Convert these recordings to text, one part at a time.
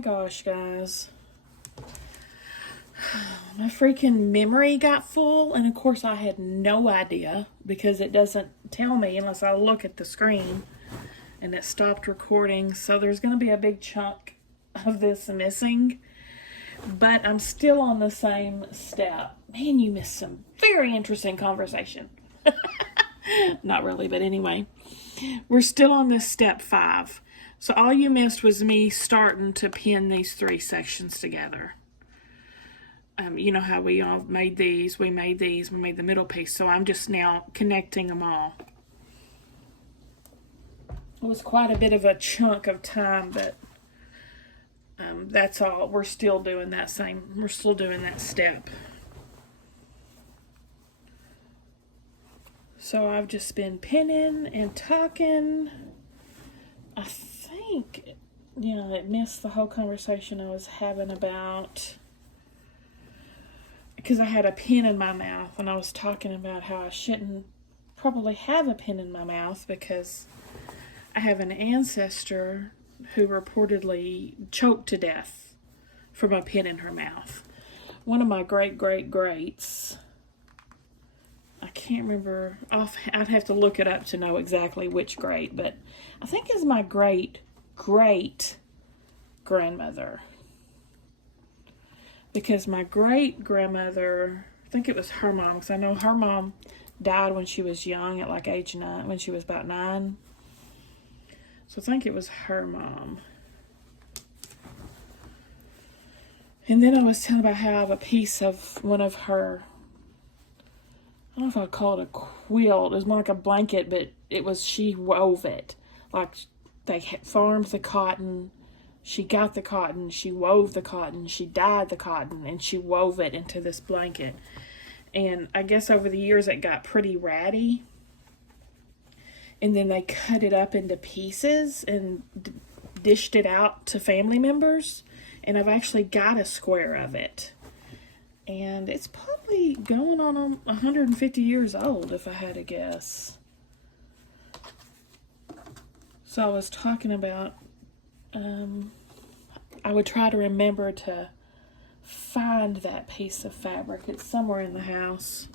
my gosh, guys. My freaking memory got full, and of course I had no idea because it doesn't tell me unless I look at the screen, and it stopped recording. So there's going to be a big chunk of this missing, but I'm still on the same step. Man, you missed some very interesting conversation. Not really, but anyway, we're still on this step 5. So all you missed was me starting to pin these 3 sections together. You know how we all made these, we made the middle piece. So I'm just now connecting them all. It was quite a bit of a chunk of time, but that's all. We're still doing that step. So I've just been pinning and tucking. I think, it missed the whole conversation I was having about, because I had a pin in my mouth, and I was talking about how I shouldn't probably have a pin in my mouth because I have an ancestor who reportedly choked to death from a pin in her mouth. One of my greats, I can't remember I'd have to look it up to know exactly which great, but I think it's my great grandmother. Because my great grandmother, I think it was her mom, because I know her mom died when she was young, at like age 9, when she was about 9. So I think it was her mom. And then I was telling about how I have a piece of one of her, I don't know if I'd call it a quilt. It was more like a blanket, but she wove it. Like, they farmed the cotton. She got the cotton. She wove the cotton. She dyed the cotton, and she wove it into this blanket. And I guess over the years it got pretty ratty. And then they cut it up into pieces and dished it out to family members. And I've actually got a square of it. And it's probably going on 150 years old, if I had to guess. So I was talking about, I would try to remember to find that piece of fabric. It's somewhere in the house.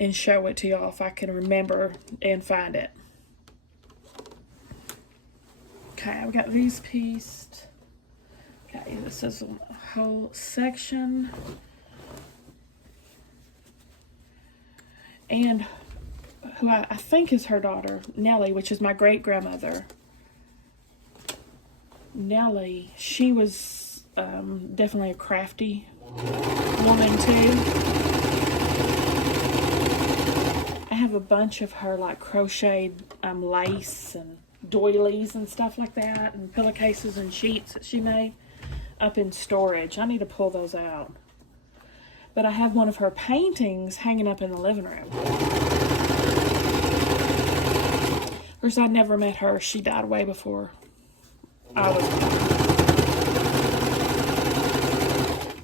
And show it to y'all if I can remember and find it. Okay, I've got these pieced. Okay, this is a whole section. And who I think is her daughter, Nellie, which is my great-grandmother. Nellie, she was definitely a crafty woman too. I have a bunch of her like crocheted lace and doilies and stuff like that, and pillowcases and sheets that she made up in storage. I need to pull those out. But I have one of her paintings hanging up in the living room. Of course, I never met her. She died way before I was born.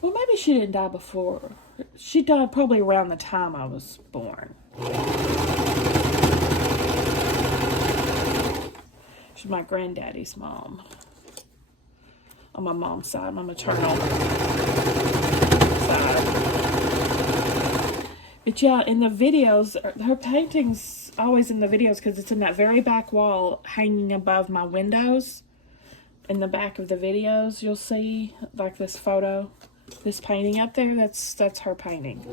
Well, maybe she didn't die before. She died probably around the time I was born. She's my granddaddy's mom. On my mom's side, my maternal side. But yeah, in the videos, her painting's always in the videos because it's in that very back wall hanging above my windows. In the back of the videos, you'll see like this photo, this painting up there. That's her painting.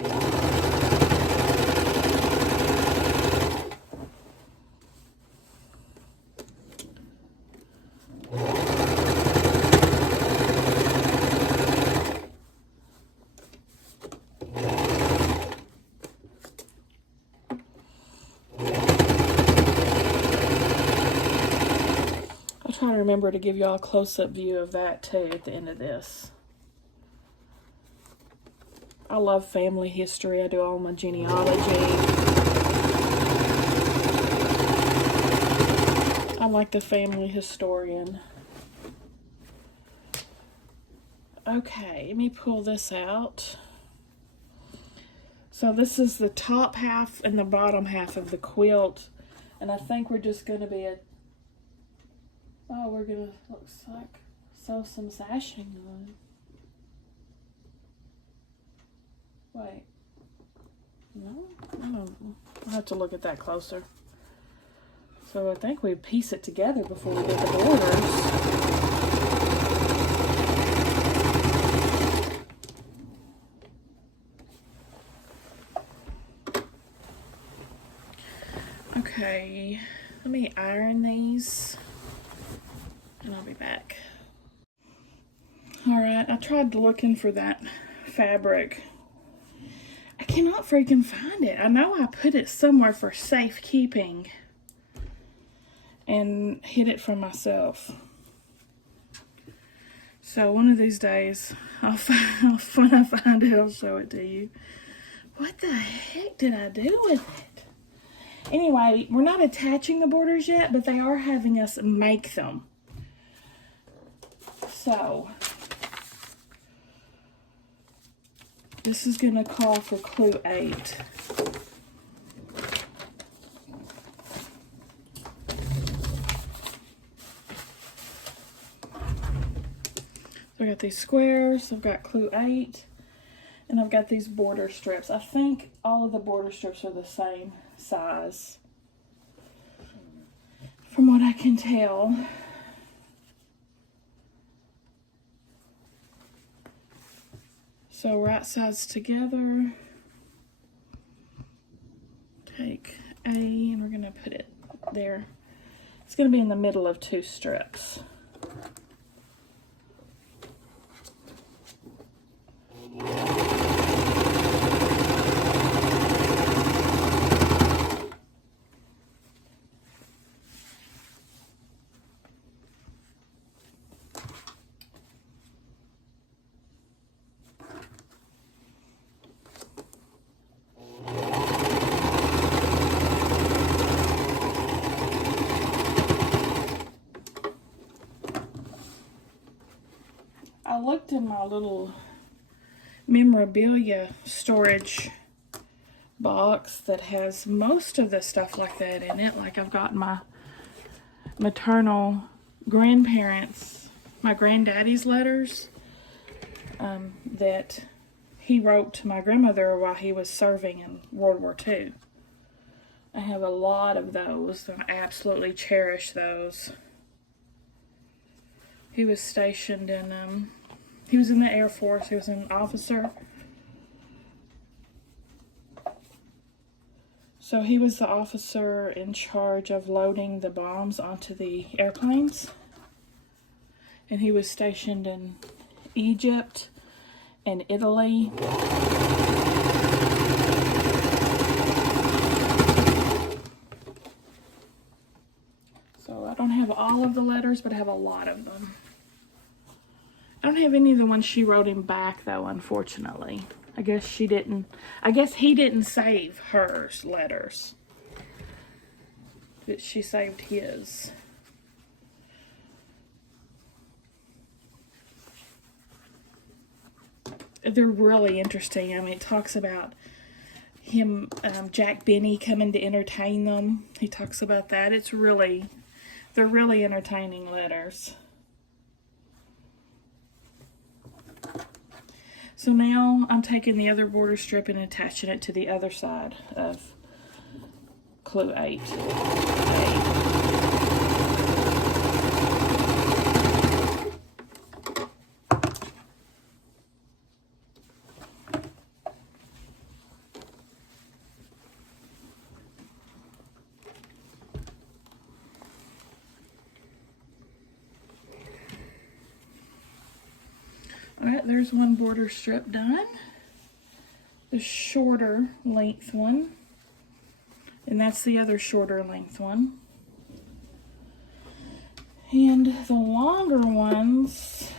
Try to remember to give y'all a close-up view of that too at the end of this. I love family history. I do all my genealogy. I'm like the family historian. Okay, let me pull this out. So this is the top half and the bottom half of the quilt, and I think we're just going to be looks like sew some sashing on. Wait. No? I don't know. I'll have to look at that closer. So I think we piece it together before we get the borders. Okay, let me iron these and I'll be back. Alright, I tried looking for that fabric. I cannot freaking find it. I know I put it somewhere for safekeeping and hid it from myself. So one of these days, when I find it, I'll show it to you. What the heck did I do with it? Anyway, we're not attaching the borders yet, but they are having us make them. So, this is going to call for clue 8. So I got these squares, I've got clue 8, and I've got these border strips. I think all of the border strips are the same size, from what I can tell. So right sides together, take A, and we're going to put it there. It's going to be in the middle of 2 strips. I looked in my little memorabilia storage box that has most of the stuff like that in it. Like I've got my maternal grandparents, my granddaddy's letters that he wrote to my grandmother while he was serving in World War II. I have a lot of those. I absolutely cherish those. He was stationed in, he was in the Air Force. He was an officer. So he was the officer in charge of loading the bombs onto the airplanes. And he was stationed in Egypt and Italy. So I don't have all of the letters, but I have a lot of them. I don't have any of the ones she wrote him back, though, unfortunately. I guess he didn't save her letters. But she saved his. They're really interesting. I mean, it talks about him, Jack Benny coming to entertain them. He talks about that. They're really entertaining letters. So now I'm taking the other border strip and attaching it to the other side of clue 8. Alright, there's one border strip done. The shorter length one. And that's the other shorter length one. And the longer ones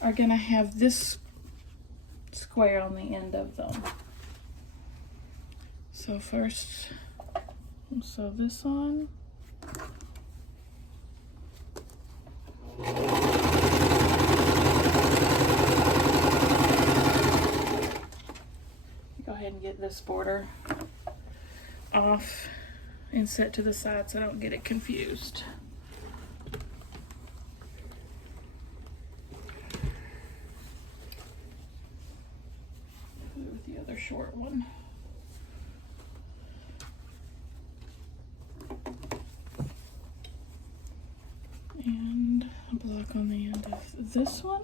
are going to have this square on the end of them. So first, we'll sew this on. Go ahead and get this border off and set to the side so I don't get it confused. one. And a block on the end of this one.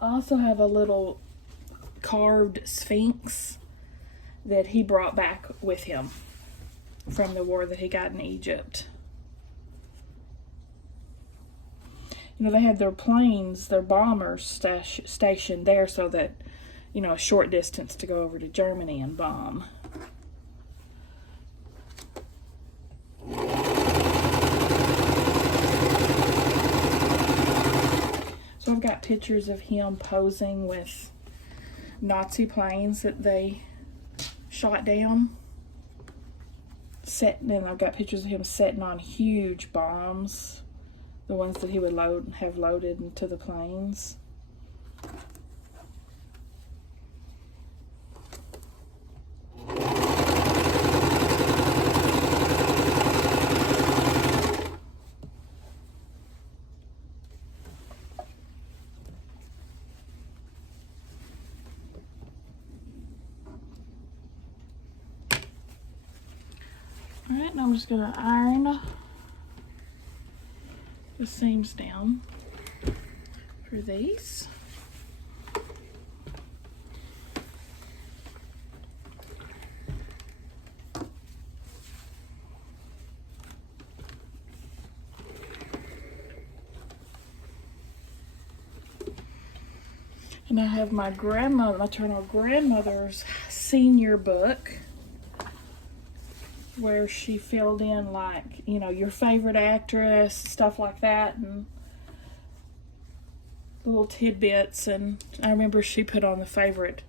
I also have a little carved sphinx that he brought back with him from the war that he got in Egypt. You know, they had their planes, their bombers stationed there so that, you know, a short distance to go over to Germany and bomb. So I've got pictures of him posing with Nazi planes that they shot down. And I've got pictures of him setting on huge bombs. The ones that he would have loaded into the planes. All right, now I'm just gonna iron the seams down for these. And I have my maternal grandmother's senior book, where she filled in, like, you know, your favorite actress, stuff like that, and little tidbits. And I remember she put on the favorite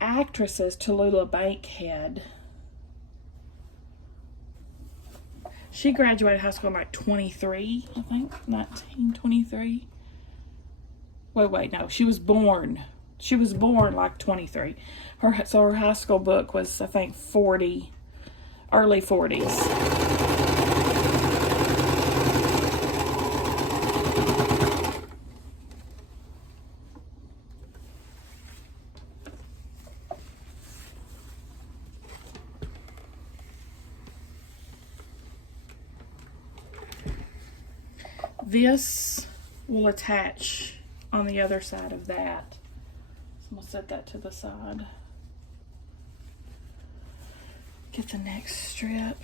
actresses Tallulah Bankhead. She graduated high school in like 23, I think, 1923. Wait, no, she was born like 23. So her high school book was, I think, 40. Early 40s. This will attach on the other side of that. So I'm going to set that to the side. Get the next strip.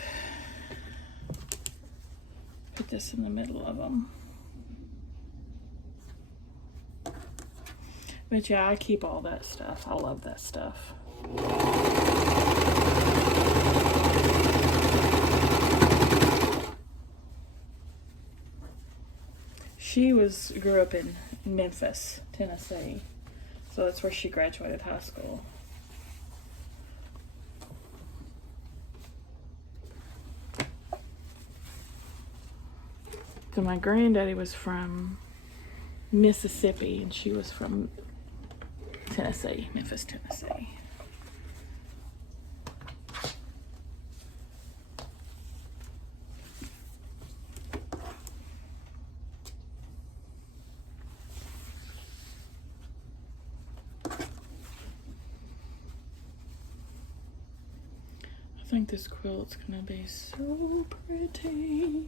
Put this in the middle of them. But yeah, I keep all that stuff. I love that stuff. She grew up in Memphis, Tennessee. So that's where she graduated high school. So my granddaddy was from Mississippi and she was from Tennessee, Memphis, Tennessee. I think this quilt's gonna be so pretty.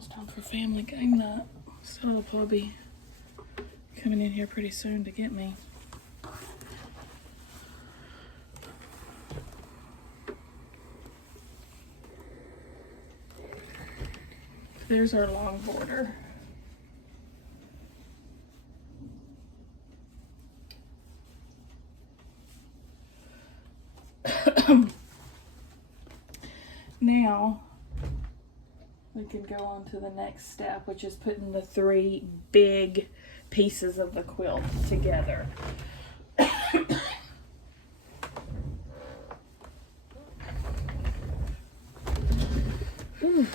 almost time for family game night. So I'll probably be coming in here pretty soon to get me. There's our long border. Now we can go on to the next step, which is putting the 3 big pieces of the quilt together. Whew.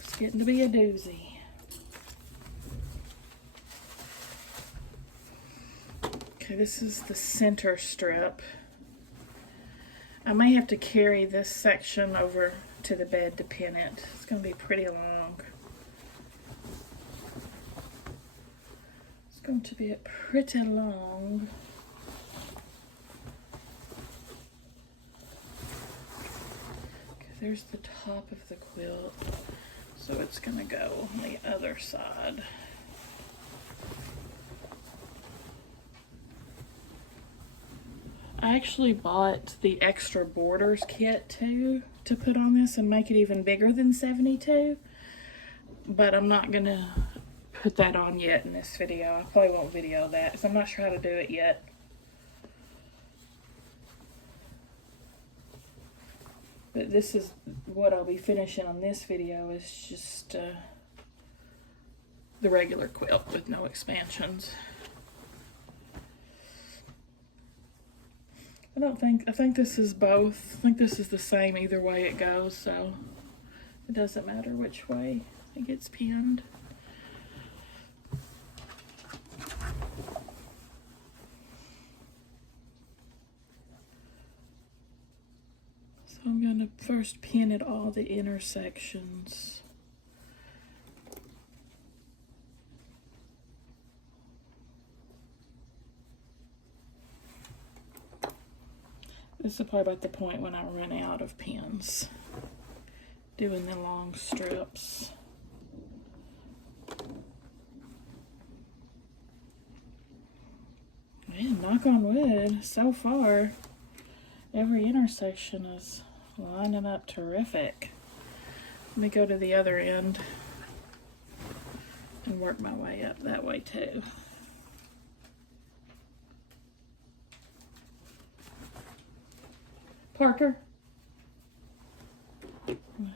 It's getting to be a doozy. Okay, this is the center strip. I may have to carry this section over to the bed to pin it. It's going to be pretty long. It's going to be pretty long. Okay, there's the top of the quilt. So it's going to go on the other side. I actually bought the extra borders kit too to put on this and make it even bigger than 72, but I'm not gonna put that on yet in this video. I probably won't video that because I'm not sure how to do it yet. But this is what I'll be finishing on this video, is just the regular quilt with no expansions. I think this is both. I think this is the same either way it goes, so it doesn't matter which way it gets pinned. So I'm going to first pin at all the intersections. This is probably about the point when I run out of pins, doing the long strips. Man, knock on wood, so far, every intersection is lining up terrific. Let me go to the other end and work my way up that way too. Parker.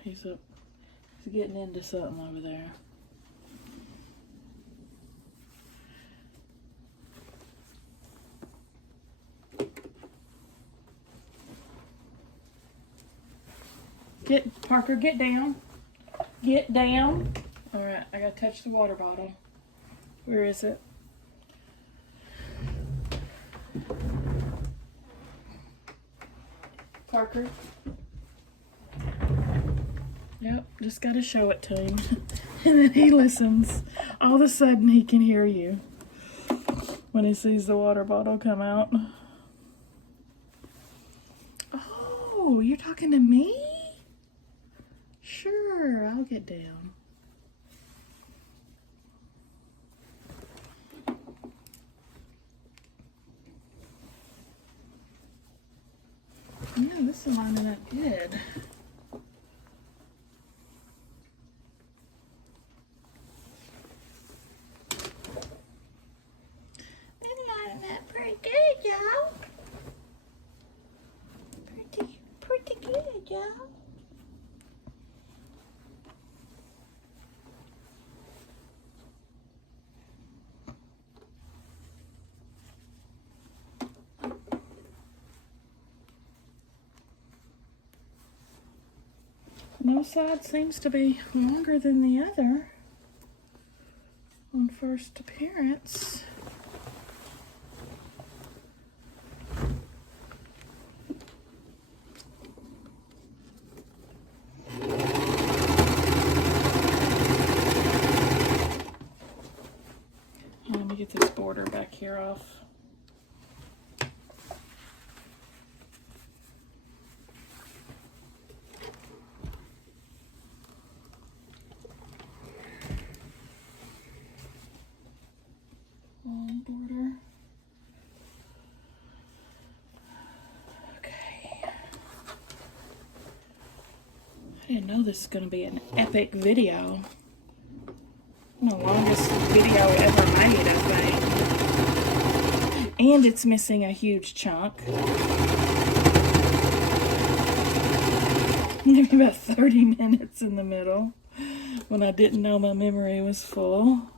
He's up. He's getting into something over there. Parker, get down. Get down. All right, I gotta touch the water bottle. Where is it? Parker. Yep, just gotta show it to him. And then he listens. All of a sudden he can hear you when he sees the water bottle come out. Oh, you're talking to me? Sure, I'll get down. Yeah, this is lining up good. It's lining up pretty good, y'all. Pretty good, y'all. No side seems to be longer than the other on first appearance. Let me get this border back here off. border. Okay. I didn't know this is going to be an epic video. The longest video ever made, I think. And it's missing a huge chunk. Maybe about 30 minutes in the middle when I didn't know my memory was full.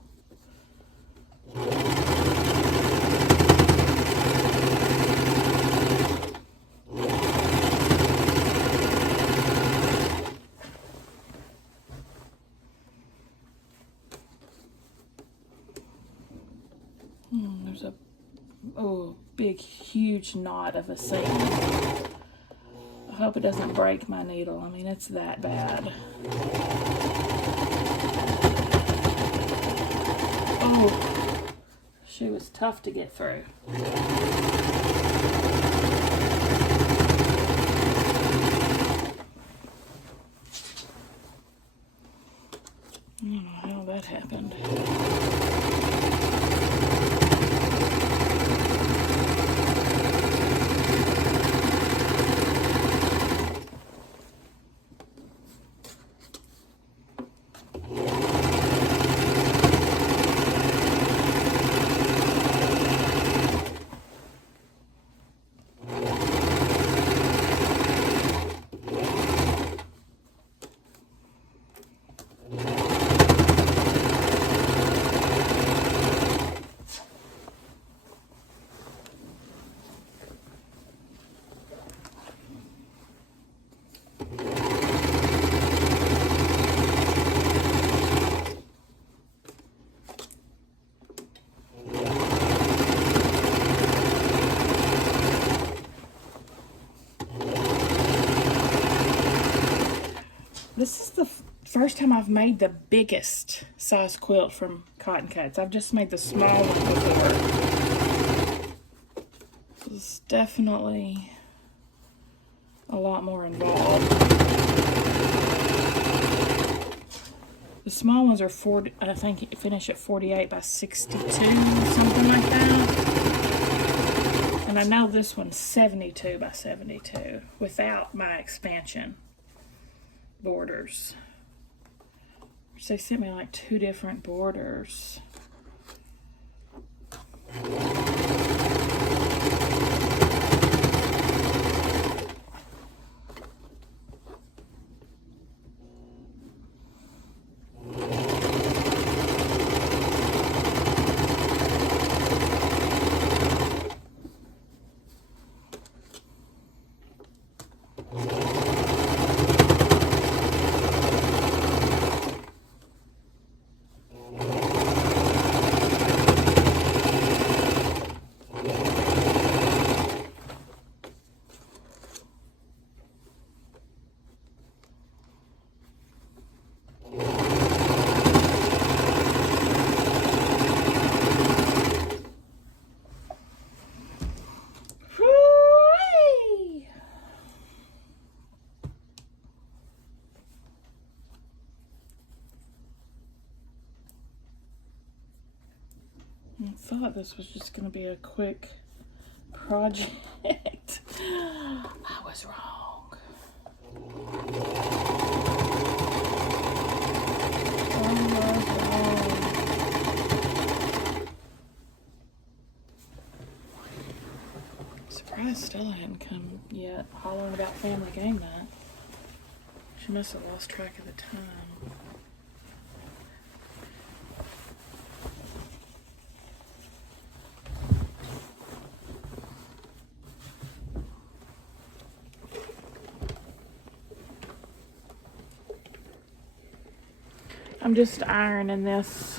There's a big, huge knot of a seam. I hope it doesn't break my needle. I mean, it's that bad. Oh, she was tough to get through. I don't know how that happened. This is the first time I've made the biggest size quilt from Cotton Cuts. I've just made the small one before. This is definitely a lot more involved. The small ones are 40, I think you finish at 48 by 62, something like that. And I know this one's 72 by 72 without my expansion borders. So they sent me like 2 different borders. I thought this was just going to be a quick project. I was wrong. Surprised Stella hadn't come yet, hollering about family game night. She must have lost track of the time. I'm just ironing this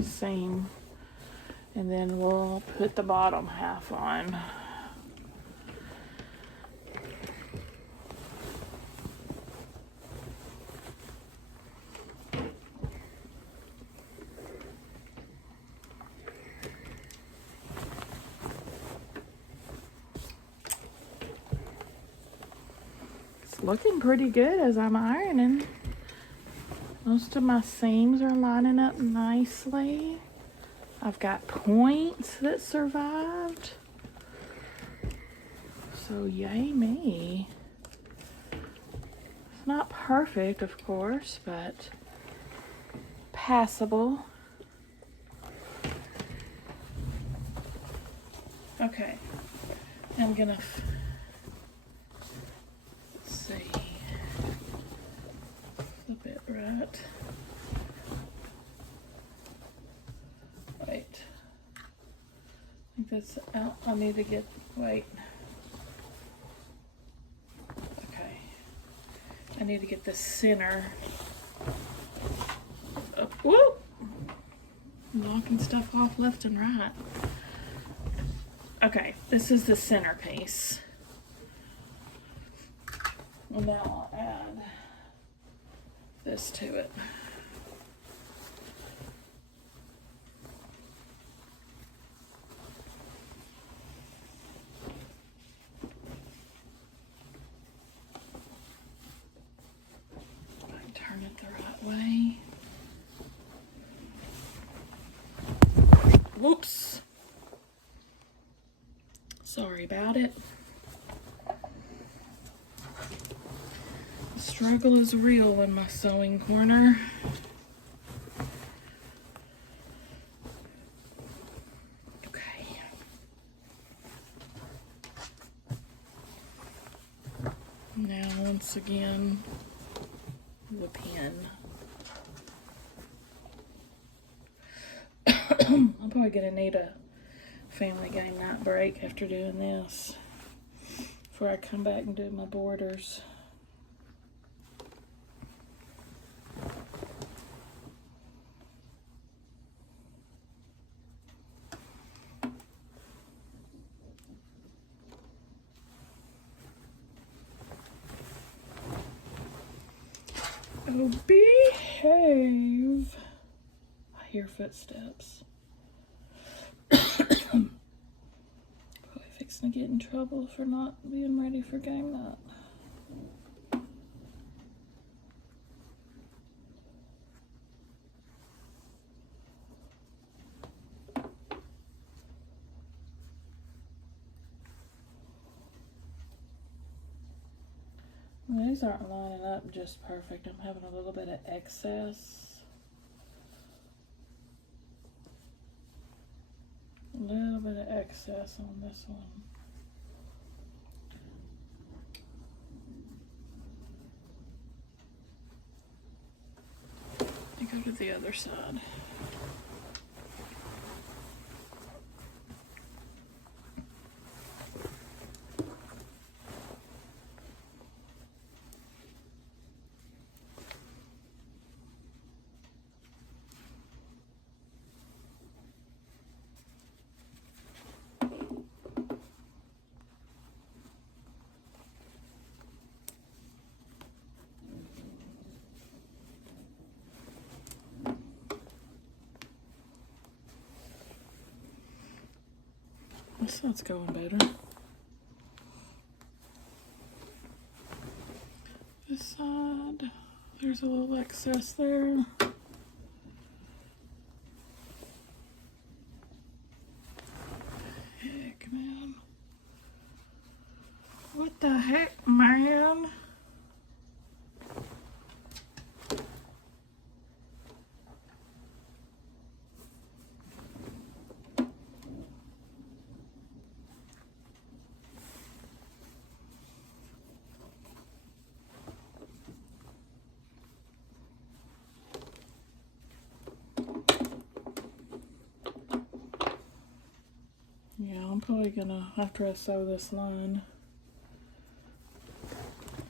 seam, and then we'll put the bottom half on. It's looking pretty good as I'm ironing. Most of my seams are lining up nicely. I've got points that survived. So yay me. It's not perfect, of course, but passable. Okay, I'm gonna let's see, flip it right. Wait, I think that's out. I need to get, wait. Okay, I need to get the center up. Whoa! I'm knocking stuff off left and right. Okay, this is the centerpiece. And now I'll add this to it. Turn it the right way. Whoops. Sorry about it. The struggle is real in my sewing corner. Okay. Now, once again, the pen. I'm probably gonna need a family game night break after doing this before I come back and do my borders. Oh, behave. I hear footsteps. Probably fixing to get in trouble for not being ready for game night. These aren't lining up just perfect. I'm having a little bit of excess. A little bit of excess on this one. I go to the other side. This side's going better. This side, there's a little excess there. Heck, man. What the heck, man? Yeah, I'm probably gonna, after I sew this line,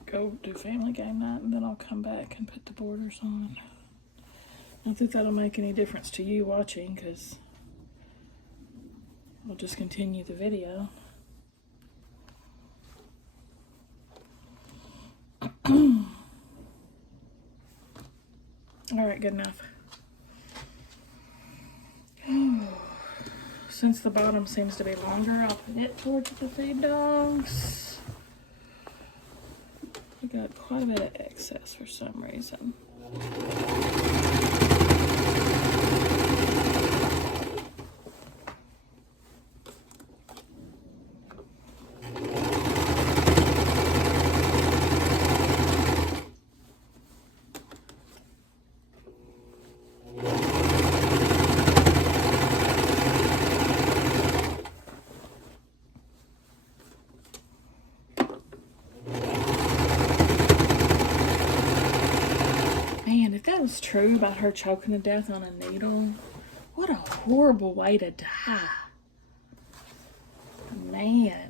go do family game night, and then I'll come back and put the borders on. I don't think that'll make any difference to you watching, because I'll just continue the video. Alright, good enough. Since the bottom seems to be longer, I'll put it towards the feed dogs. I got quite a bit of excess for some reason. Man, if that was true about her choking to death on a needle, what a horrible way to die. Man.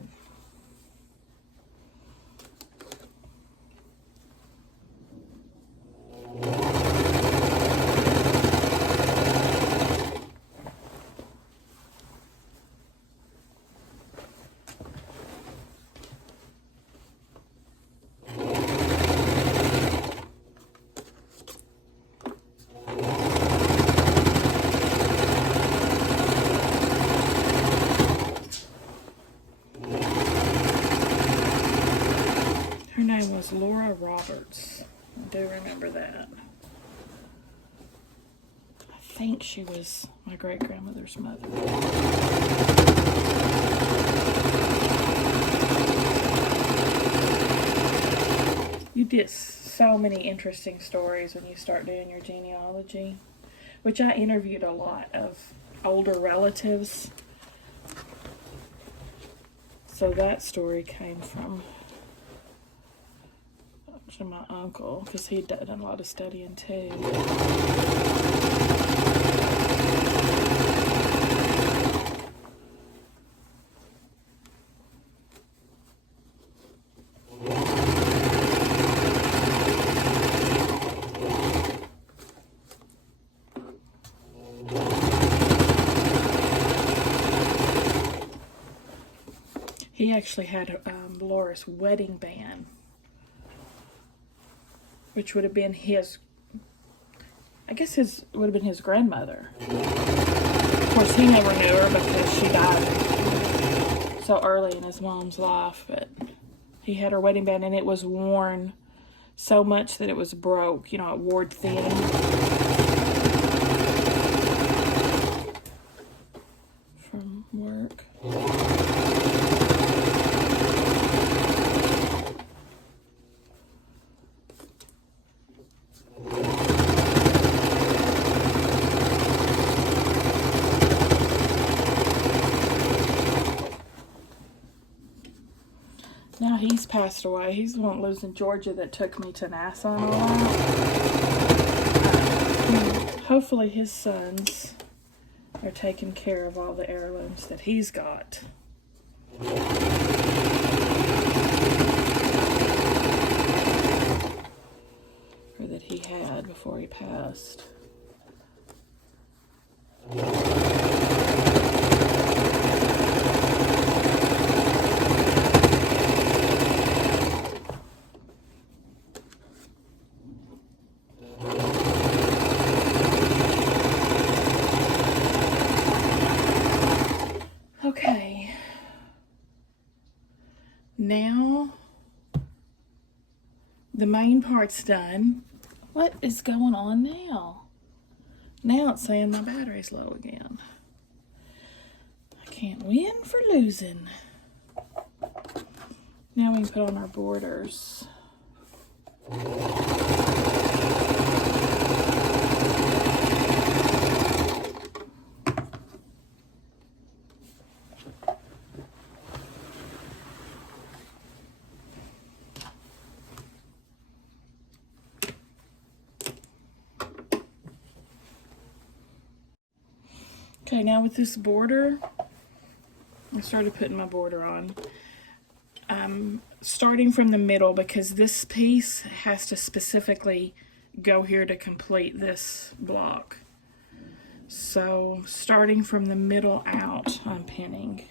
Laura Roberts. I do remember that. I think she was my great-grandmother's mother. You get so many interesting stories when you start doing your genealogy, which I interviewed a lot of older relatives. So that story came from my uncle, because he'd done a lot of studying too. He actually had Laura's wedding band, which would have been his, I guess would have been his grandmother. Of course, he never knew her because she died so early in his mom's life, but he had her wedding band, and it was worn so much that it was broke, you know, it wore thin. From work. Now he's passed away. He's the one that lives in Georgia that took me to NASA and all that. Hopefully his sons are taking care of all the heirlooms that he's got. Or that he had before he passed. Okay, now the main part's done. What is going on now? Now it's saying my battery's low again. I can't win for losing. Now we can put on our borders. Okay, now with this border, I started putting my border on. I'm starting from the middle because this piece has to specifically go here to complete this block. So starting from the middle out, I'm pinning.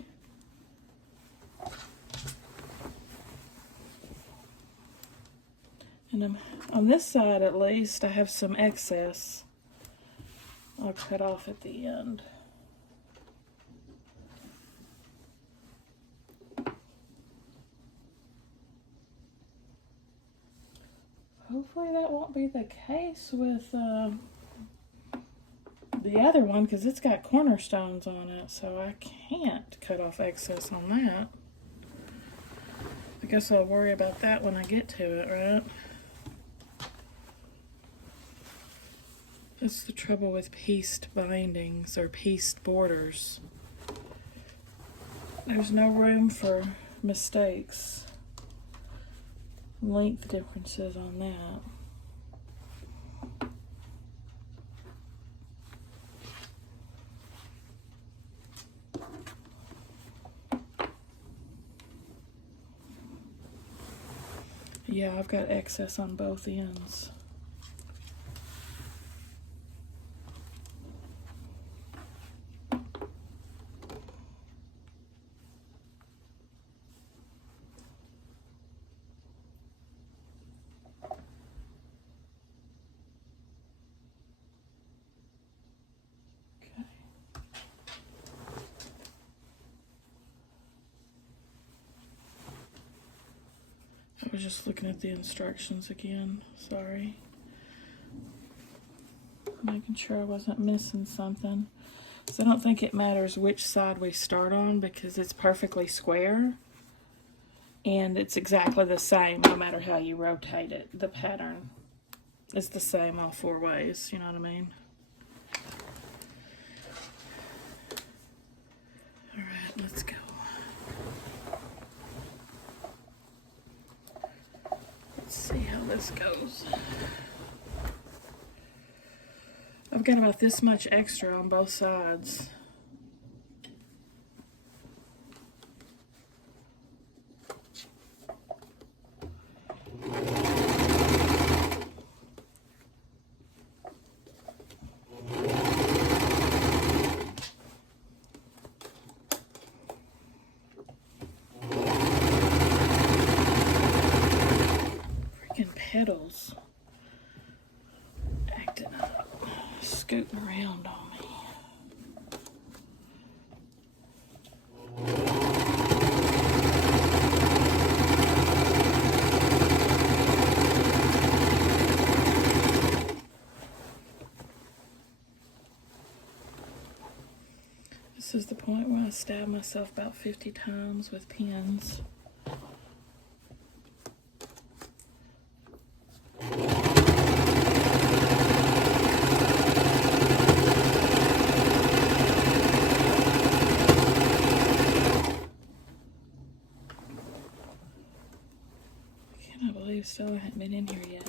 And on this side at least, I have some excess I'll cut off at the end. Hopefully that won't be the case with the other one, because it's got cornerstones on it, so I can't cut off excess on that. I guess I'll worry about that when I get to it, right? That's the trouble with pieced bindings or pieced borders. There's no room for mistakes. Length differences on that. Yeah, I've got excess on both ends. I was just looking at the instructions again, sorry. Making sure I wasn't missing something. So I don't think it matters which side we start on because it's perfectly square. And it's exactly the same no matter how you rotate it. The pattern is the same all 4 ways, you know what I mean? Alright, let's go. Let's see how this goes. I've got about this much extra on both sides. Petals acting up, scooting around on me. This is the point where I stab myself about 50 times with pins. Still haven't been in here yet.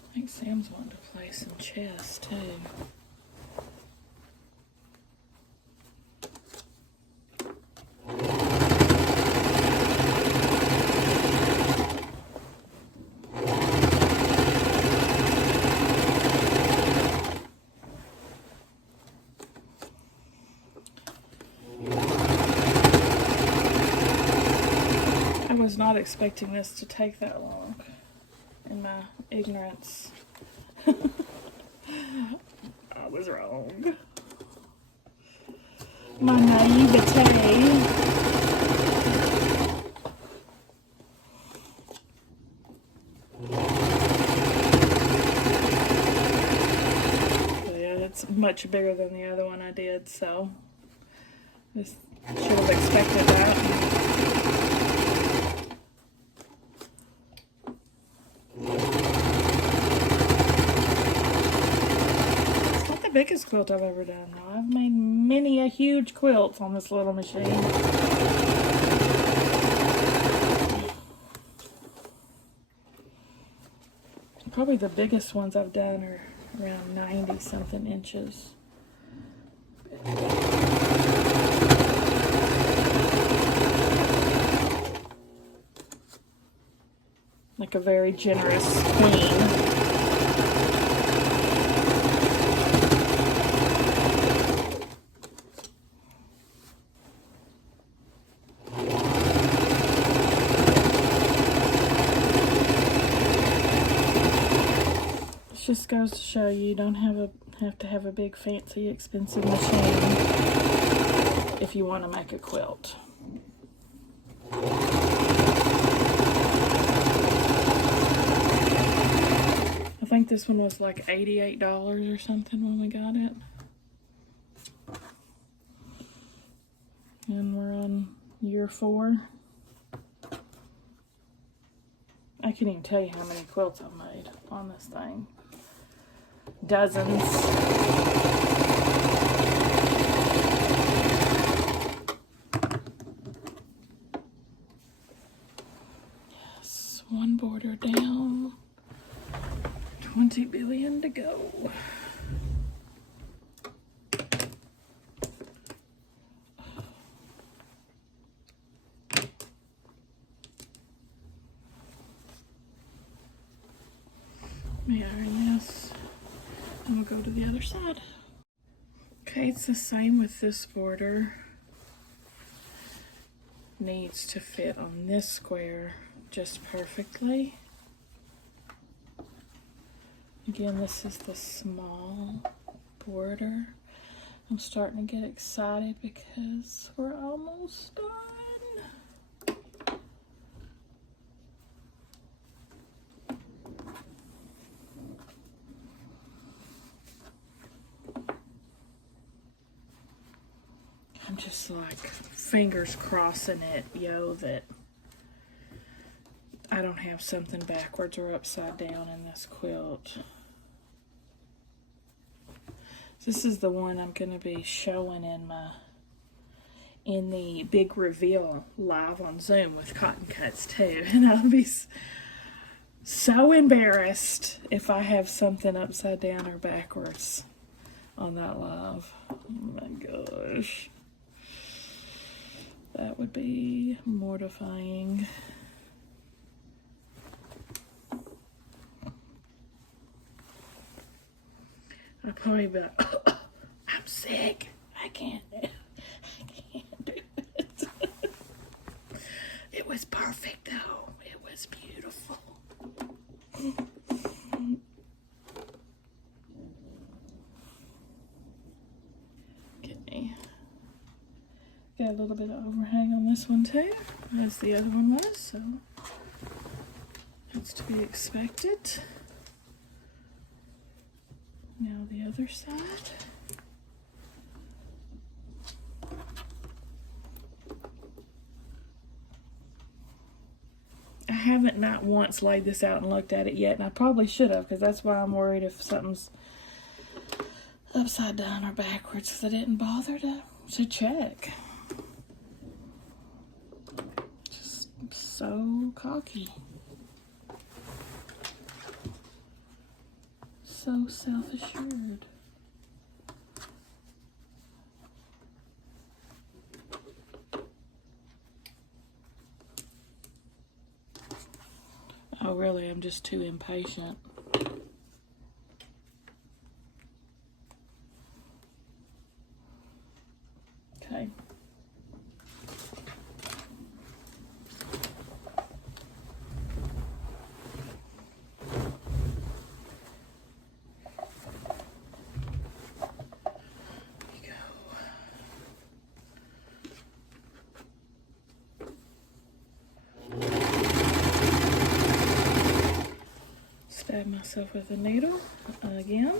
I think Sam's wanting to play some chess too. I was not expecting this to take that long in my ignorance. I was wrong. My naivete. It's much bigger than the other one I did, so just should have expected that. It's not the biggest quilt I've ever done, though. I've made many a huge quilt on this little machine. Probably the biggest ones I've done are around 90 something inches. Like a very generous queen. Just goes to show you don't have to have a big fancy expensive machine if you want to make a quilt. I think this one was like $88 or something when we got it. And we're on year 4. I can't even tell you how many quilts I've made on this thing. Dozens. Yes, one border down. go. May iron this, and we'll go to the other side. Okay, it's the same with this border. Needs to fit on this square just perfectly. Again, this is the small border. I'm starting to get excited because we're almost done. I'm just like fingers crossing it, yo, that I don't have something backwards or upside down in this quilt. This is the one I'm going to be showing in the big reveal live on Zoom with cotton cuts too, and I'll be so embarrassed if I have something upside down or backwards on that live. Oh my gosh. That would be mortifying. I'd probably be like, oh, I'm sick. I can't do it. It was perfect though. It was beautiful. Okay. Got a little bit of overhang on this one too, as the other one was, so that's to be expected. Now the other side. I haven't not once laid this out and looked at it yet, and I probably should have, because that's why I'm worried if something's upside down or backwards, because I didn't bother to check. Just so cocky. So self-assured. Oh, really? I'm just too impatient. Okay. Stab myself with a needle again,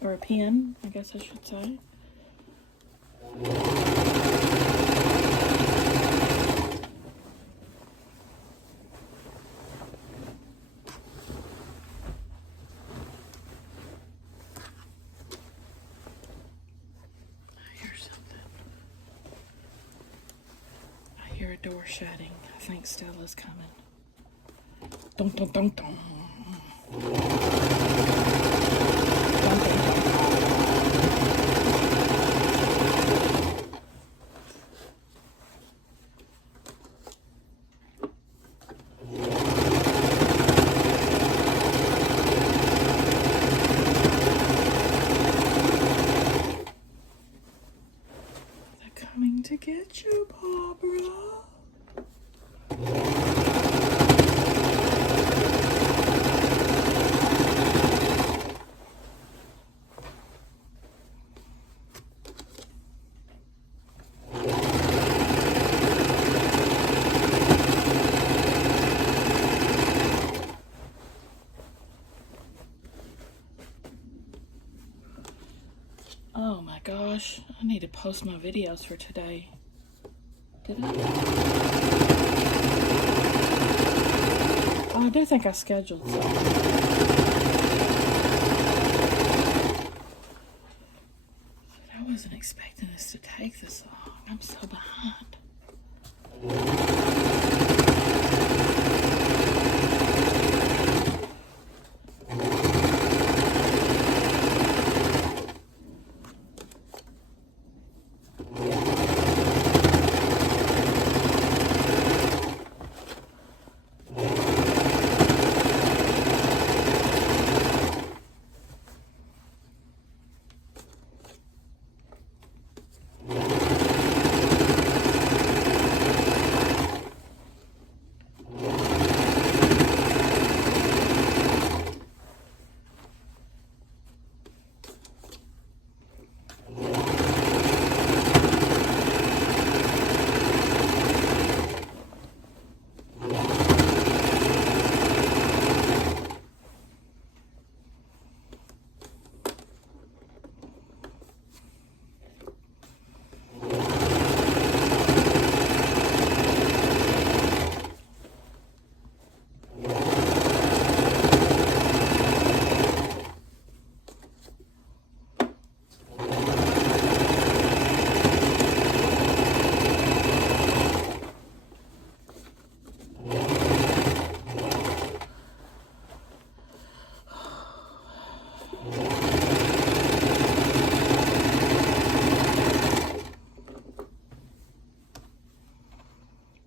or a pin, I guess I should say. I hear something. I hear a door shutting. I think Stella's coming. Dun, dun, dun, dun. Dun, dun, dun. They're coming to get you, Barbara. Oh my gosh, I need to post my videos for today. Did I? Oh, I do think I scheduled some. I wasn't expecting this to take this long. I'm so behind.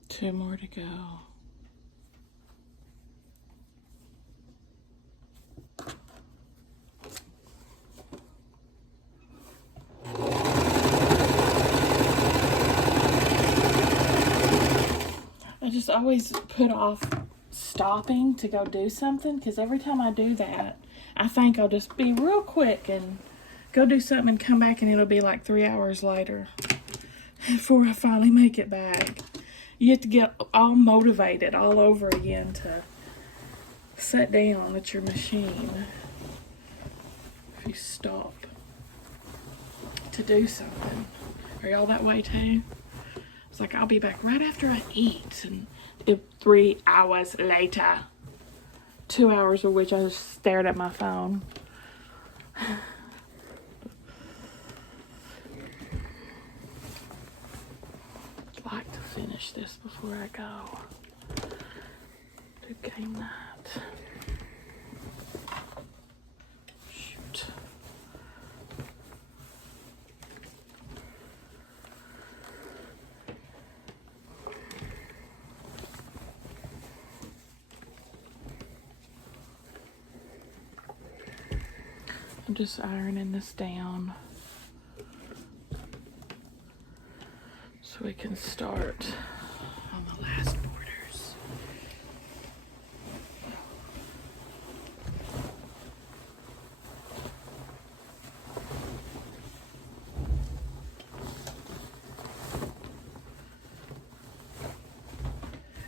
Two more to go. I just always put off stopping to go do something, because every time I do that, I think I'll just be real quick and go do something and come back, and it'll be like 3 hours later before I finally make it back. You have to get all motivated all over again to sit down at your machine if you stop to do something. Are y'all that way too? It's like, I'll be back right after I eat, and 3 hours later, 2 hours of which I just stared at my phone. I'd like to finish this before I go to game night. Shoot. I'm just ironing this down so we can start on the last borders.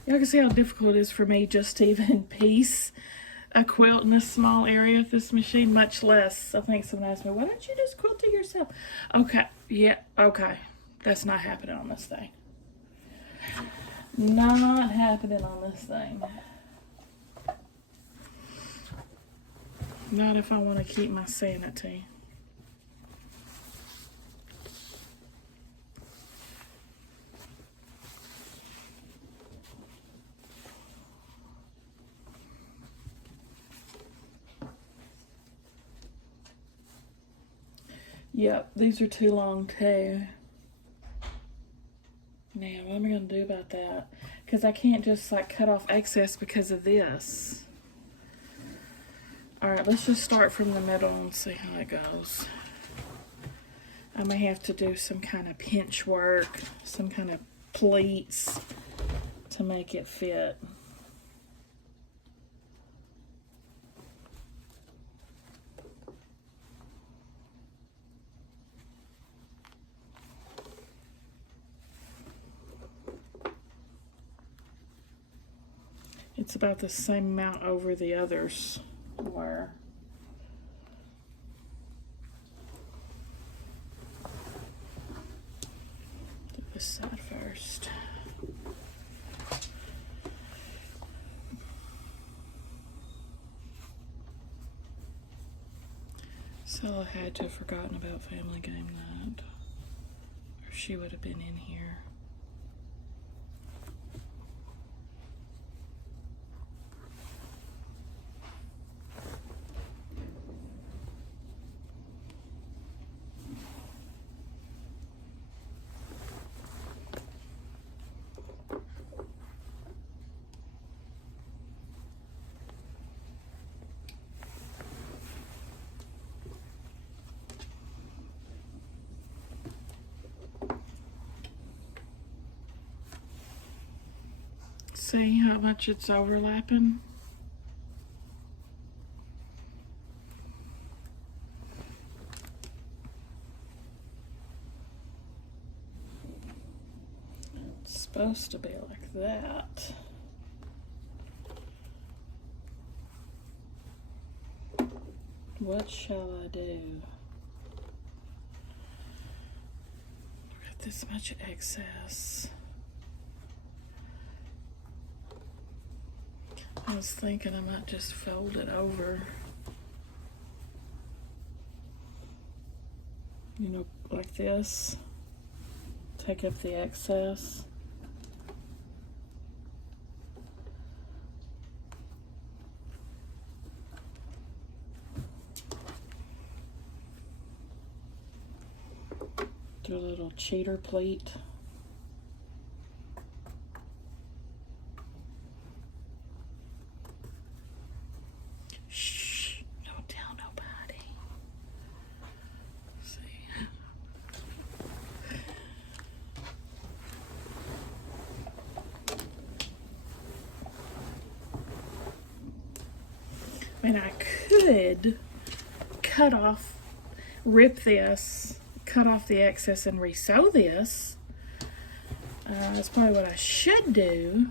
Y'all can see how difficult it is for me just to even piece a quilt in a small area with this machine, much less. I think someone asked me, why don't you just quilt it yourself? Okay, yeah, okay. That's not happening on this thing. Not happening on this thing. Not if I want to keep my sanity. Yep, these are too long too. Now, what am I going to do about that? Because I can't just like cut off excess because of this. Alright, let's just start from the middle and see how it goes. I may have to do some kind of pinch work, some kind of pleats to make it fit. It's about the same amount over the others were. Do this side first. Stella had to have forgotten about family game night, or she would have been in here. See how much it's overlapping? It's supposed to be like that. What shall I do? Got this much excess. I was thinking I might just fold it over, you know, like this, take up the excess. Do a little cheater pleat. Shh, don't tell nobody. Let's see. And I could rip this, cut off the excess and resew this. That's probably what I should do.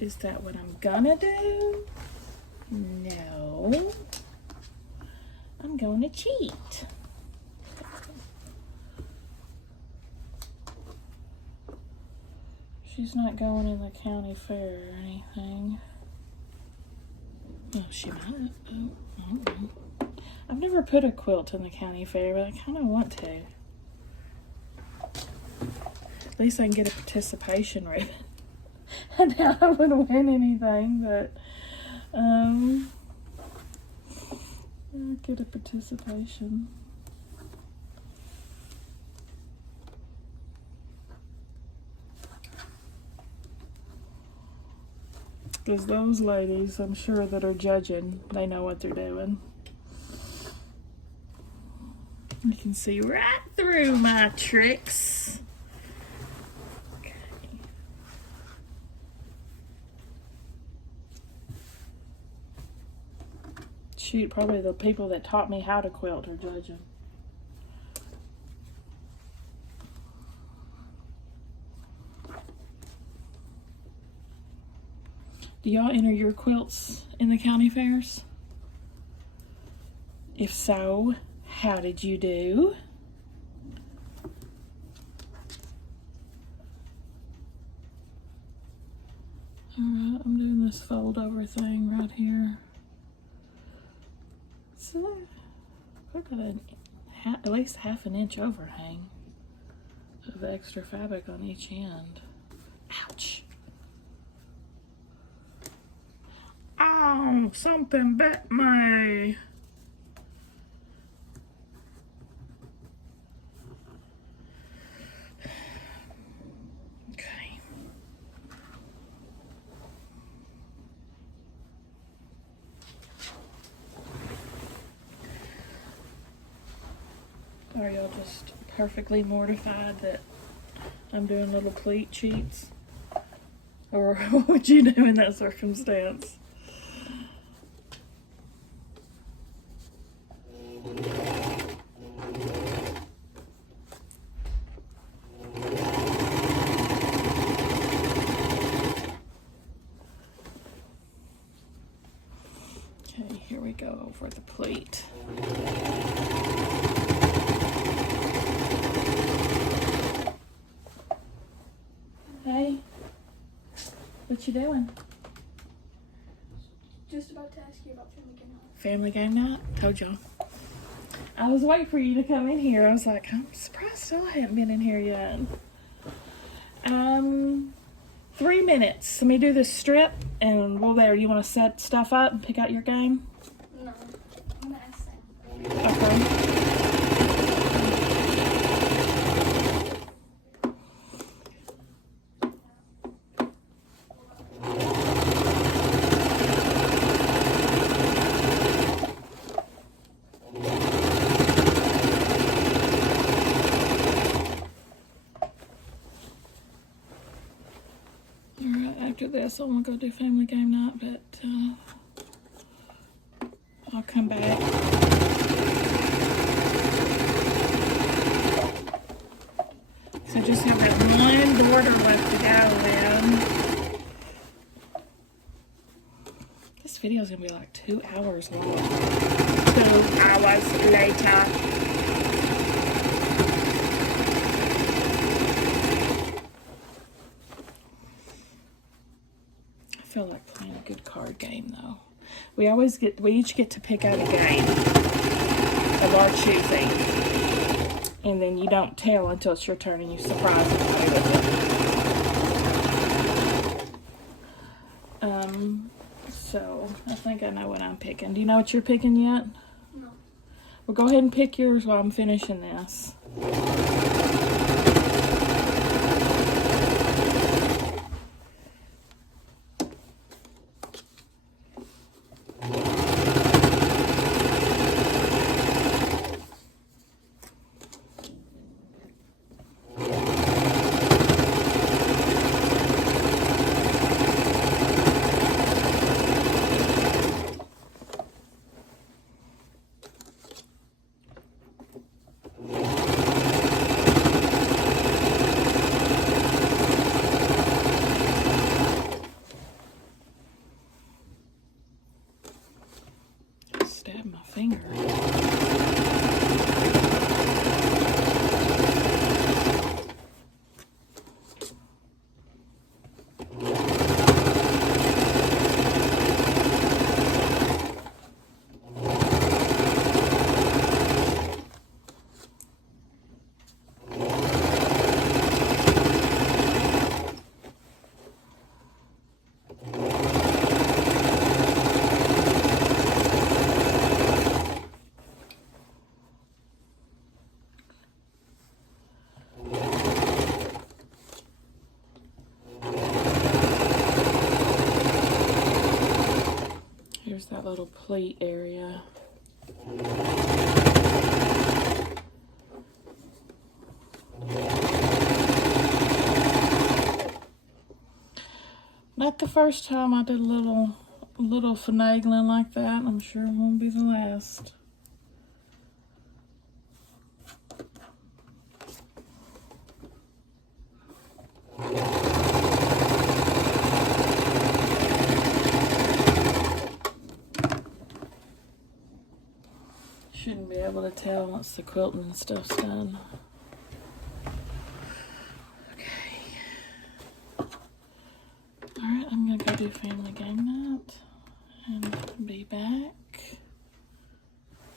Is that what I'm gonna do? No. I'm going to cheat. She's not going in the county fair or anything. Oh, she might. Oh, I don't know. I've never put a quilt in the county fair, but I kind of want to. At least I can get a participation ribbon. I doubt I would win anything, but I'll get a participation. Because those ladies, I'm sure, that are judging, they know what they're doing. You can see right through my tricks. Okay. Shoot, probably the people that taught me how to quilt are judging. Do y'all enter your quilts in the county fairs? If so, how did you do? Alright, I'm doing this fold over thing right here. So I've got at least half an inch overhang of extra fabric on each end. Ouch. Ow, something bit me. Okay. Are y'all just perfectly mortified that I'm doing little pleat cheats? Or what would you do in that circumstance? Okay, here we go over the pleat. Hey, what you doing? Just about to ask you about family game night. Family game night? Told y'all. I was waiting for you to come in here. I was like, I'm surprised still hadn't been in here yet. 3 minutes. Let me do this strip and we'll there. You want to set stuff up and pick out your game? No, I'm gonna ask Sam. Okay. After this, I want to go do family game night, but I'll come back. So I just have that one border left to go in. This video is going to be like 2 hours long. 2 hours later. I feel like playing a good card game though. We each get to pick out a game of our choosing. And then you don't tell until it's your turn and you surprise everybody with it. So I think I know what I'm picking. Do you know what you're picking yet? No. Well, go ahead and pick yours while I'm finishing this. Stab my finger. Here's that little pleat area. Not the first time I did a little finagling like that. I'm sure it won't be the last. Shouldn't be able to tell once the quilting and stuff's done. Alright, I'm gonna go do family game night and be back.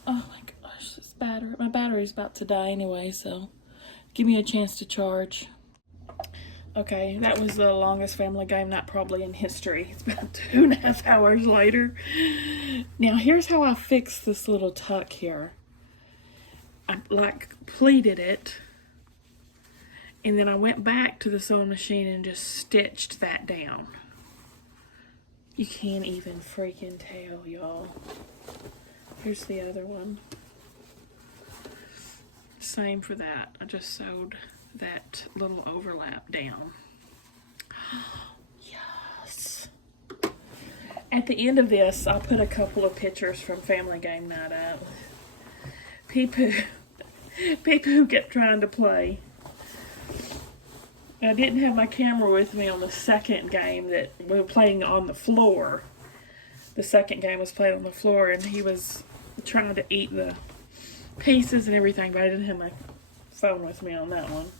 Oh my gosh, this battery, my battery's about to die anyway, so give me a chance to charge. Okay, that was the longest family game night probably in history. It's about 2.5 hours later. Now here's how I fixed this little tuck here. I like pleated it, and then I went back to the sewing machine and just stitched that down. You can't even freaking tell, y'all. Here's the other one. Same for that. I just sewed that little overlap down. Yes. At the end of this, I'll put a couple of pictures from family game night up. People who kept trying to play. I didn't have my camera with me on the second game that we were playing on the floor. The second game was played on the floor, and he was trying to eat the pieces and everything, but I didn't have my phone with me on that one.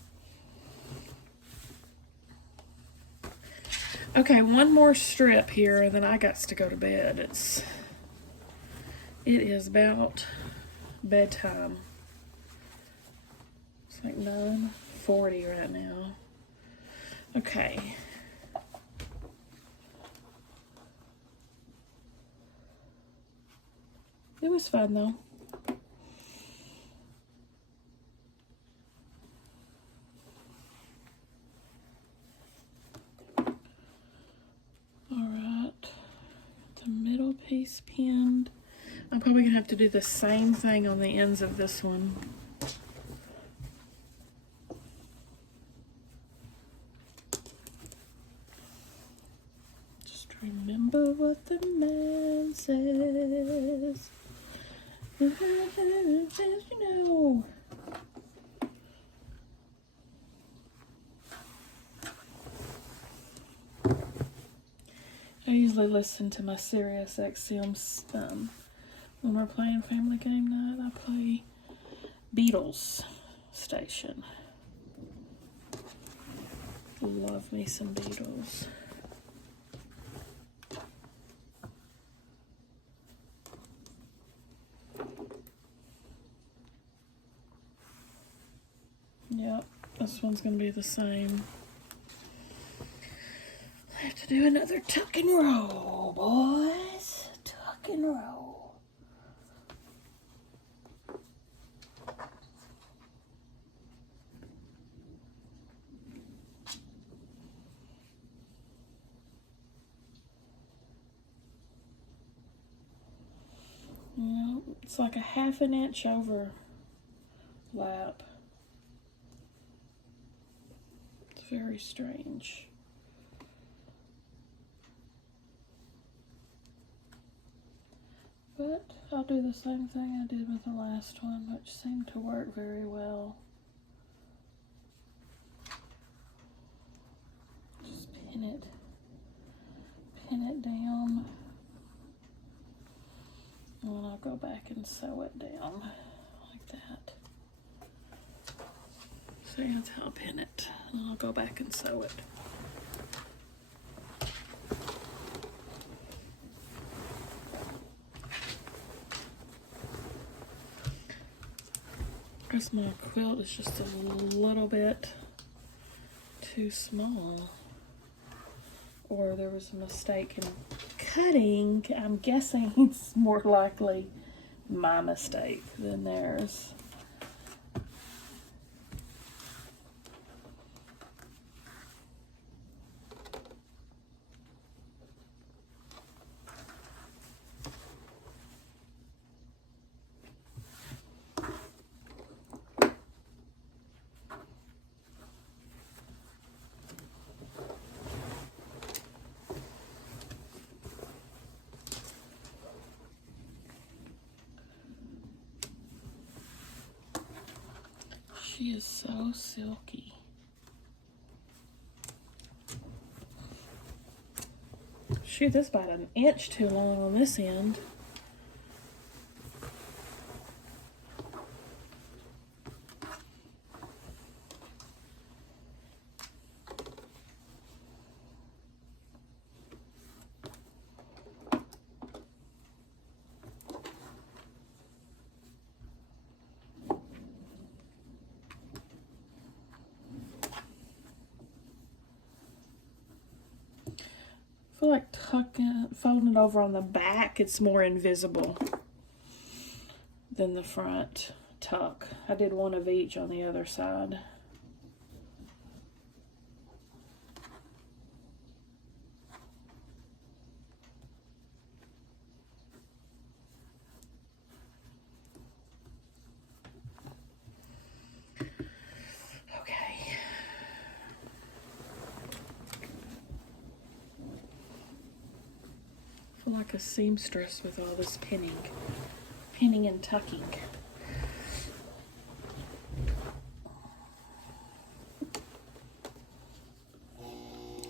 Okay, one more strip here, and then I got to go to bed. It is about bedtime. It's like 9:40 right now. Okay. It was fun though. Alright. The middle piece pinned. I'm probably gonna have to do the same thing on the ends of this one. Remember what the man says. You know. I usually listen to my Sirius XM when we're playing family game night. I play Beatles station. Love me some Beatles. Yep, this one's going to be the same. I have to do another tuck and roll, boys. Tuck and roll. It's like a 1/2 inch overlap. It's very strange. But I'll do the same thing I did with the last one, which seemed to work very well. Just pin it down, and then I'll go back and sew it down like that. So that's how I'll pin it, and I'll go back and sew it. I guess my quilt is just a little bit too small, or there was a mistake in cutting. I'm guessing it's more likely my mistake than theirs. She is so silky. Shoot, that's about an inch too long on this end. I feel like folding it over on the back, it's more invisible than the front tuck. I did one of each on the other side. I feel like a seamstress with all this pinning and tucking.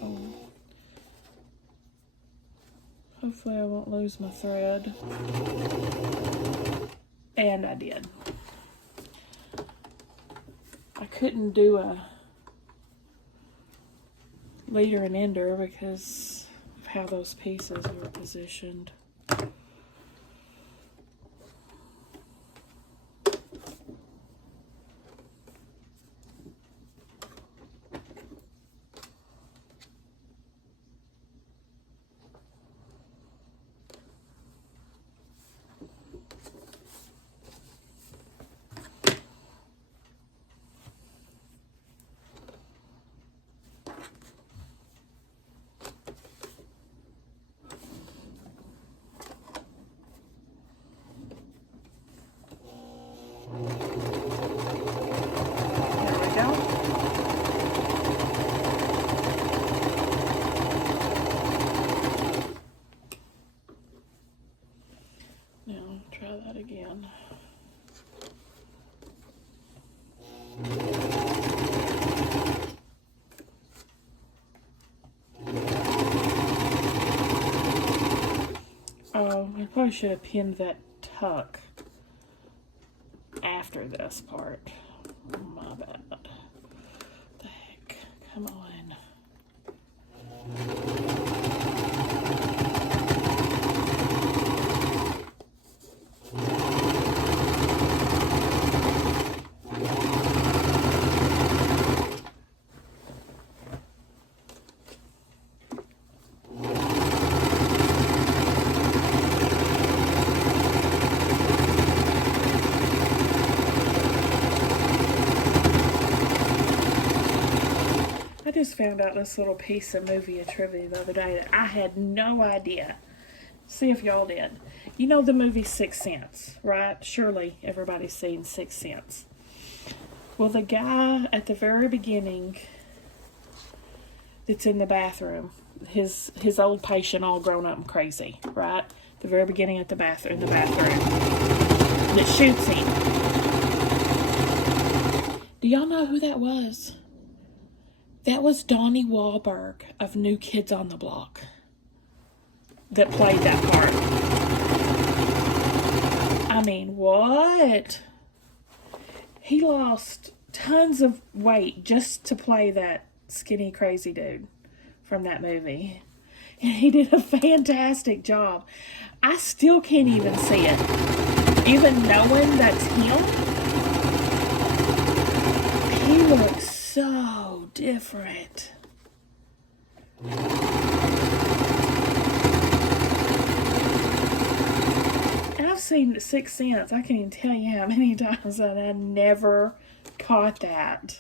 Oh. Hopefully I won't lose my thread. And I did. I couldn't do a leader and ender because of how those pieces were positioned. Again. Oh, I probably should have pinned that tuck after this part. My bad. What the heck? Come on. I just found out this little piece of movie trivia the other day that I had no idea See if y'all did. You know the movie Sixth Sense, right? Surely everybody's seen Sixth Sense. Well, the guy at the very beginning that's in the bathroom, his old patient all grown up and crazy, right? The very beginning at the bathroom, that shoots him. Do y'all know who that was? That was Donnie Wahlberg of New Kids on the Block that played that part. I mean, what? He lost tons of weight just to play that skinny, crazy dude from that movie. And he did a fantastic job. I still can't even see it. Even knowing that's him, he looks so different. I've seen Sixth Sense. I can't even tell you how many times that I never caught that.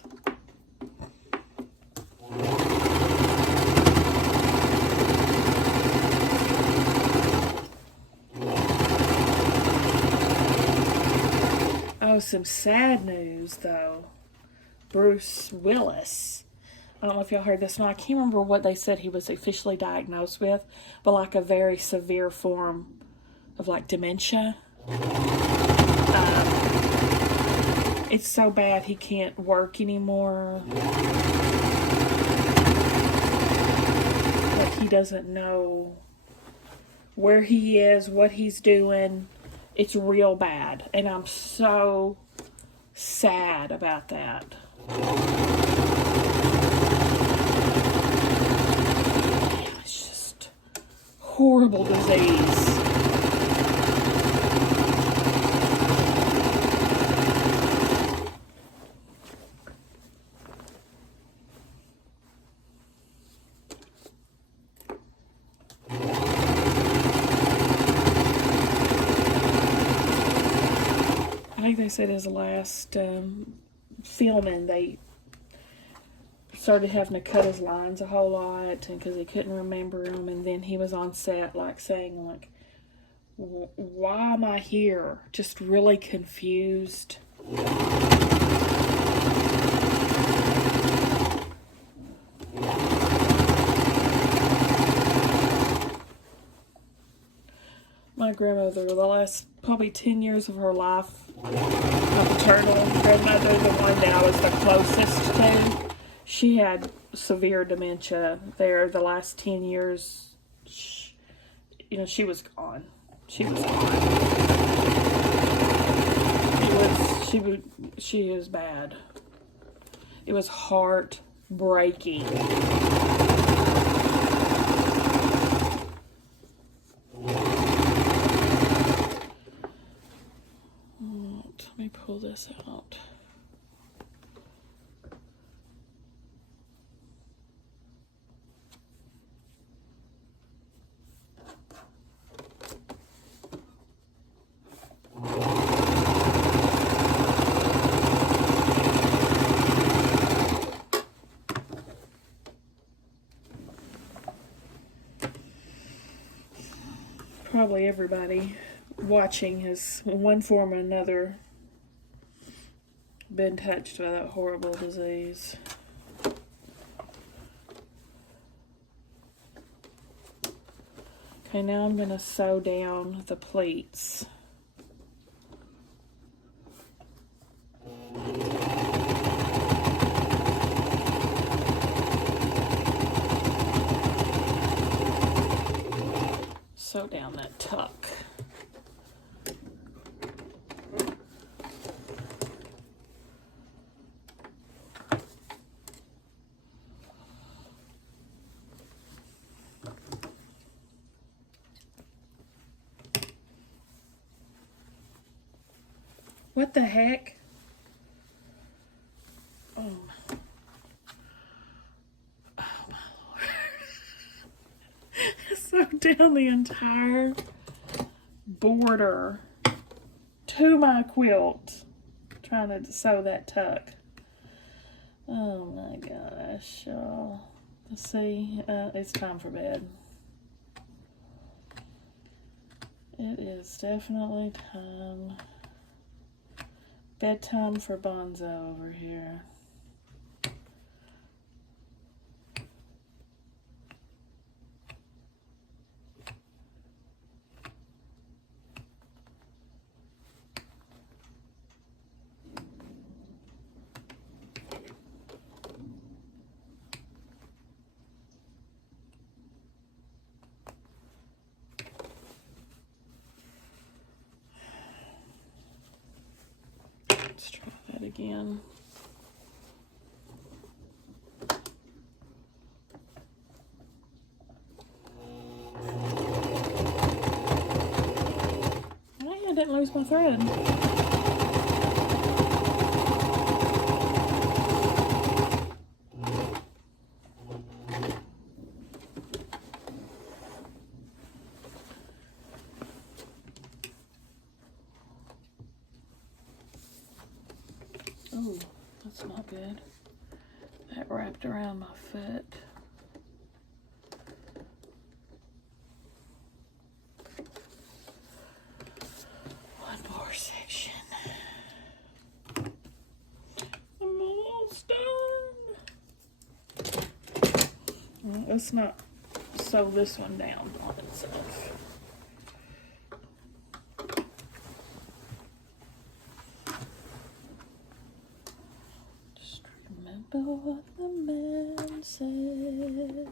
Oh, some sad news though. Bruce Willis. I don't know if y'all heard this. No, I can't remember what they said he was officially diagnosed with, but like a very severe form of like dementia. It's so bad he can't work anymore. Like he doesn't know where he is, what he's doing. It's real bad. And I'm so sad about that. It's just horrible disease. I think they said his last filming, they started having to cut his lines a whole lot because he couldn't remember them, and then he was on set like saying like, why am I here? Just really confused. My grandmother, the last probably 10 years of her life, my paternal grandmother, the one that I was the closest to, she had severe dementia there. The last 10 years, she was gone. She was gone. She was bad. It was heartbreaking. Let me pull this out. Probably everybody watching has, in one form or another, been touched by that horrible disease. Okay, now I'm going to sew down the pleats. Sew down that tuck. What the heck? Oh my Lord. Sew down the entire border to my quilt, trying to sew that tuck. Oh my gosh, y'all. Let's see, it's time for bed. It is definitely time. Bedtime for Bonzo over here. Let's try that again. Hey, I didn't lose my thread. Oh, that's not good. That wrapped around my foot. One more section. I'm almost done. Well, let's not sew this one down on itself. Remember what the man said.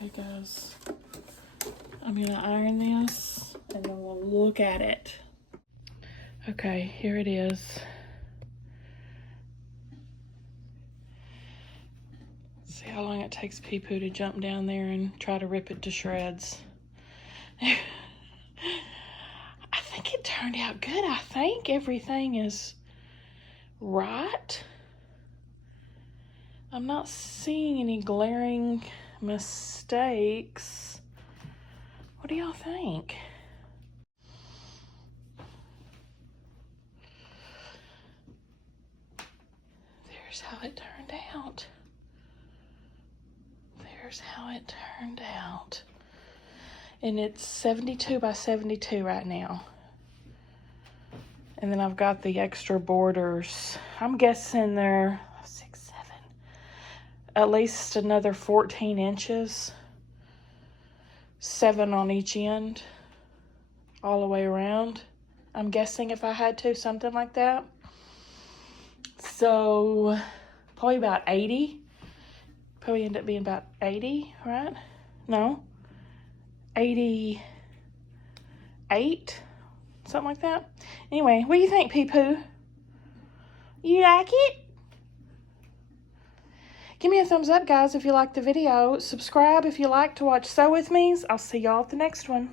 Okay, guys, I'm gonna iron this and then we'll look at it. Okay, here it is. See how long it takes Pee-Poo to jump down there and try to rip it to shreds. I think it turned out good. I think everything is right. I'm not seeing any glaring mistakes. What do y'all think? There's how it turned out. There's how it turned out. And it's 72 by 72 right now. And then I've got the extra borders. I'm guessing they're 6, 7, at least another 14 inches. 7 on each end, all the way around. I'm guessing if I had to, something like that. So probably about 80. Probably end up being about 80, right? No, 88, something like that. Anyway, what do you think, Pee-Poo? You like it? Give me a thumbs up, guys, if you liked the video. Subscribe if you like to watch Sew With Me's. I'll see y'all at the next one.